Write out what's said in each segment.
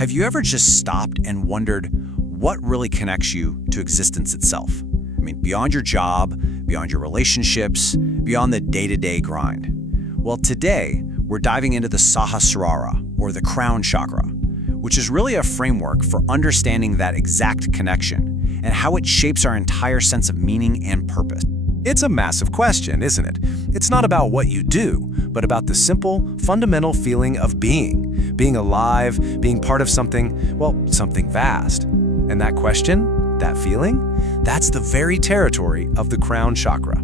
Have you ever just stopped and wondered what really connects you to existence itself? I mean, beyond your job, beyond your relationships, beyond the day-to-day grind. Well, today, we're diving into the Sahasrara, or the Crown Chakra, which is really a framework for understanding that exact connection and how it shapes our entire sense of meaning and purpose. It's a massive question, isn't it? It's not about what you do, but about the simple, fundamental feeling of being alive, being part of something, well, something vast. And that question, that feeling, that's the very territory of the Crown Chakra.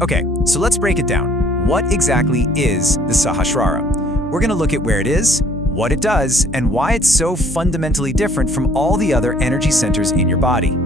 Okay, so let's break it down. What exactly is the Sahasrara? We're going to look at where it is, what it does, and why it's so fundamentally different from all the other energy centers in your body.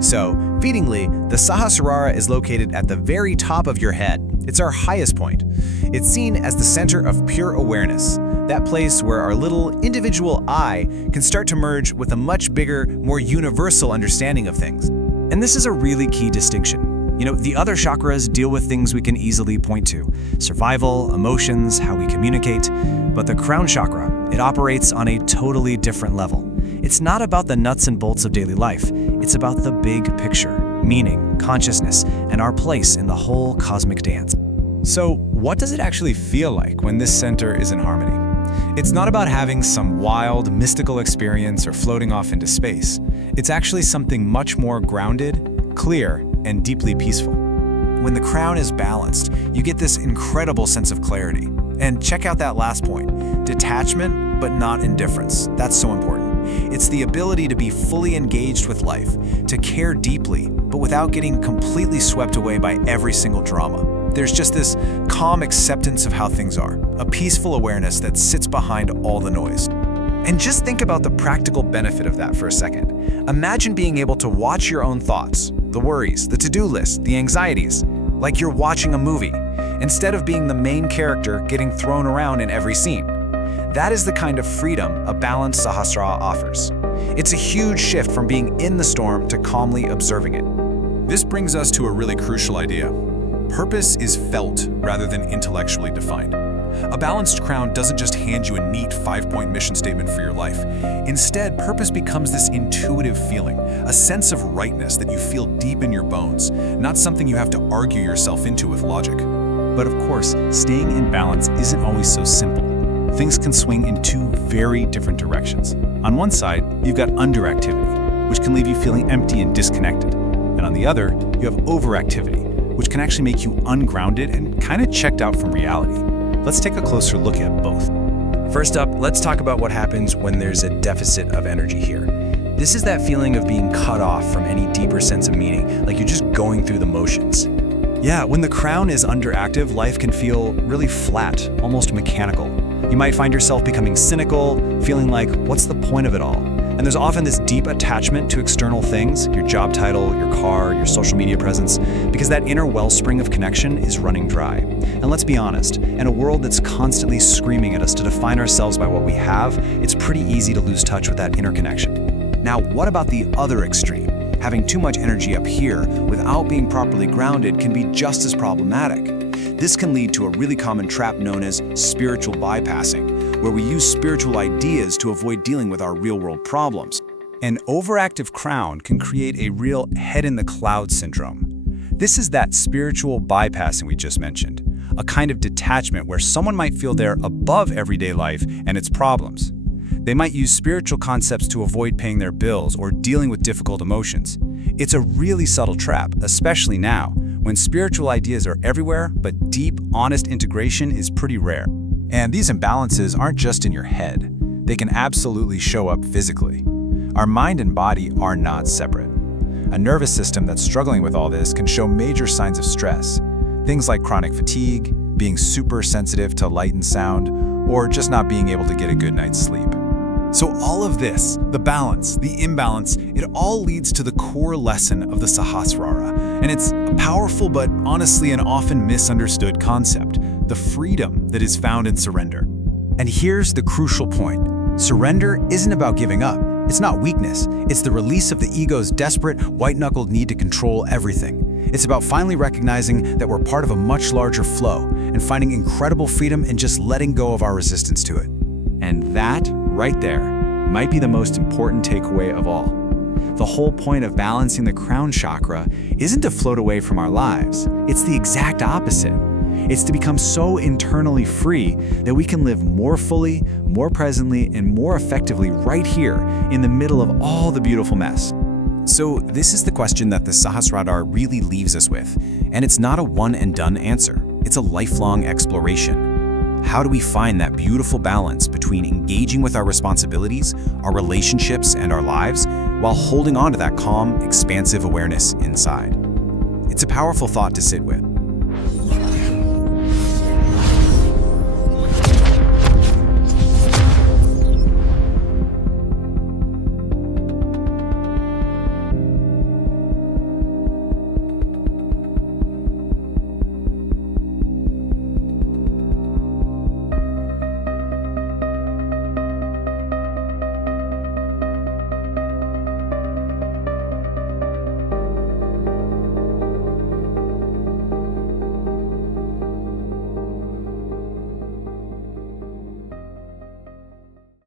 So, fittingly, the Sahasrara is located at the very top of your head. It's our highest point. It's seen as the center of pure awareness, that place where our little individual I can start to merge with a much bigger, more universal understanding of things. And this is a really key distinction. You know, the other chakras deal with things we can easily point to: survival, emotions, how we communicate. But the Crown Chakra, it operates on a totally different level. It's not about the nuts and bolts of daily life. It's about the big picture, meaning, consciousness, and our place in the whole cosmic dance. So, what does it actually feel like when this center is in harmony? It's not about having some wild, mystical experience or floating off into space. It's actually something much more grounded, clear, and deeply peaceful. When the crown is balanced, you get this incredible sense of clarity. And check out that last point, detachment, but not indifference. That's so important. It's the ability to be fully engaged with life, to care deeply, but without getting completely swept away by every single drama. There's just this calm acceptance of how things are, a peaceful awareness that sits behind all the noise. And just think about the practical benefit of that for a second. Imagine being able to watch your own thoughts, the worries, the to-do list, the anxieties, like you're watching a movie, instead of being the main character getting thrown around in every scene. That is the kind of freedom a balanced Sahasrara offers. It's a huge shift from being in the storm to calmly observing it. This brings us to a really crucial idea. Purpose is felt rather than intellectually defined. A balanced crown doesn't just hand you a neat 5-point mission statement for your life. Instead, purpose becomes this intuitive feeling, a sense of rightness that you feel deep in your bones, not something you have to argue yourself into with logic. But of course, staying in balance isn't always so simple. Things can swing in two very different directions. On one side, you've got underactivity, which can leave you feeling empty and disconnected. And on the other, you have overactivity, which can actually make you ungrounded and kind of checked out from reality. Let's take a closer look at both. First up, let's talk about what happens when there's a deficit of energy here. This is that feeling of being cut off from any deeper sense of meaning, like you're just going through the motions. Yeah, when the crown is underactive, life can feel really flat, almost mechanical. You might find yourself becoming cynical, feeling like, what's the point of it all? And there's often this deep attachment to external things, your job title, your car, your social media presence, because that inner wellspring of connection is running dry. And let's be honest, in a world that's constantly screaming at us to define ourselves by what we have, it's pretty easy to lose touch with that inner connection. Now, what about the other extreme? Having too much energy up here without being properly grounded can be just as problematic. This can lead to a really common trap known as spiritual bypassing, where we use spiritual ideas to avoid dealing with our real-world problems. An overactive crown can create a real head-in-the-clouds syndrome. This is that spiritual bypassing we just mentioned, a kind of detachment where someone might feel they're above everyday life and its problems. They might use spiritual concepts to avoid paying their bills or dealing with difficult emotions. It's a really subtle trap, especially now, when spiritual ideas are everywhere, but deep, honest integration is pretty rare. And these imbalances aren't just in your head. They can absolutely show up physically. Our mind and body are not separate. A nervous system that's struggling with all this can show major signs of stress. Things like chronic fatigue, being super sensitive to light and sound, or just not being able to get a good night's sleep. So all of this, the balance, the imbalance, it all leads to the core lesson of the Sahasrara. And it's a powerful but honestly an often misunderstood concept, the freedom that is found in surrender. And here's the crucial point. Surrender isn't about giving up. It's not weakness. It's the release of the ego's desperate, white-knuckled need to control everything. It's about finally recognizing that we're part of a much larger flow and finding incredible freedom in just letting go of our resistance to it. And that, right there, might be the most important takeaway of all. The whole point of balancing the crown chakra isn't to float away from our lives. It's the exact opposite. It's to become so internally free that we can live more fully, more presently, and more effectively right here in the middle of all the beautiful mess. So this is the question that the Sahasrara really leaves us with, and it's not a one-and-done answer. It's a lifelong exploration. How do we find that beautiful balance between engaging with our responsibilities, our relationships, and our lives, while holding on to that calm, expansive awareness inside? It's a powerful thought to sit with.